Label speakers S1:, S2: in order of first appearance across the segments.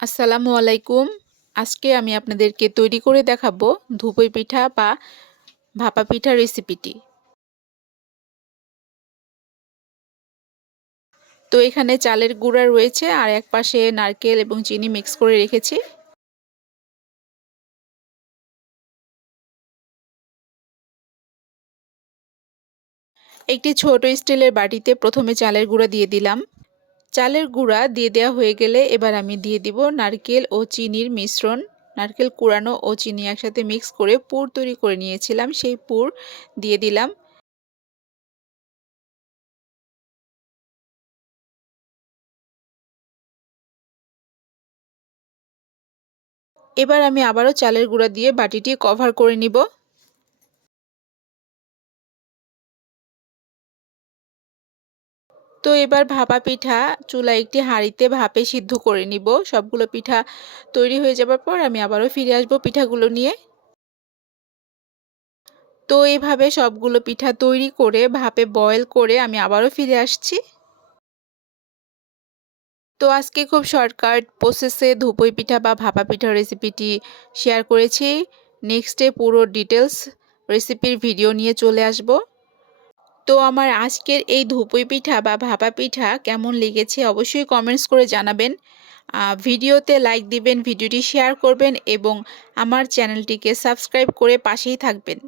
S1: আসসালামু আলাইকুম। আজকে আমি আপনাদেরকে তৈরি করে দেখাবো ধুপই পিঠা বা ভাপা পিঠা রেসিপিটি। তো এখানে চালের গুঁড়া রয়েছে আর এক পাশে নারকেল এবং চিনি মিক্স করে রেখেছি। একটি ছোট স্টিলের বাটিতে প্রথমে চালের গুঁড়া দিয়ে দিলাম। চালের গুঁড়া দিয়ে দেওয়া হয়ে গেলে এবার আমি দিয়ে দিব নারকেল ও চিনির মিশ্রণ। নারকেল কুড়ানো ও চিনি একসাথে মিক্স করে পুর তৈরি করে নিয়েছিলাম, সেই পুর দিয়ে দিলাম। এবার আমি আবারও চালের গুঁড়া দিয়ে বাটিটি কভার করে নিব। তো এবার ভাপা পিঠা চুলা একটি হাঁড়িতে ভাপে সিদ্ধ করে নিব। সবগুলো পিঠা তৈরি হয়ে যাবার পর আমি আবারও ফিরে আসব পিঠাগুলো নিয়ে। তো এইভাবে সবগুলো পিঠা তৈরি করে, ভাপে বয়েল করে আমি আবারও ফিরে আসছি। তো আজকে খুব শর্টকাট প্রসেসে ধুপই পিঠা বা ভাপা পিঠার রেসিপিটি শেয়ার করেছি। নেক্সটে পুরো ডিটেলস রেসিপির ভিডিও নিয়ে চলে আসব। তো আমার আজকের এই ধুপুই পিঠা বা ভাপা পিঠা কেমন লেগেছে অবশ্যই কমেন্টস করে জানাবেন। ভিডিওতে লাইক দিবেন, ভিডিওটি শেয়ার করবেন এবং আমার চ্যানেলটিকে সাবস্ক্রাইব করে পাশেই থাকবেন।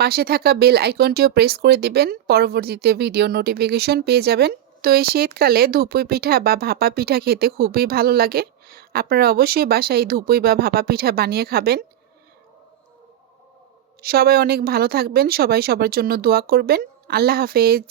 S1: পাশে থাকা বেল আইকনটিও প্রেস করে দিবেন, পরবর্তীতে ভিডিও নোটিফিকেশন পেয়ে যাবেন। তো এই শীতকালে ধুপুই পিঠা বা ভাপা পিঠা খেতে খুবই ভালো লাগে। আপনারা অবশ্যই বাসায় ধুপুই বা ভাপা পিঠা বানিয়ে খাবেন। সবাই অনেক ভালো থাকবেন সবাই সবার জন্য দোয়া করবেন। আল্লাহ হাফেজ।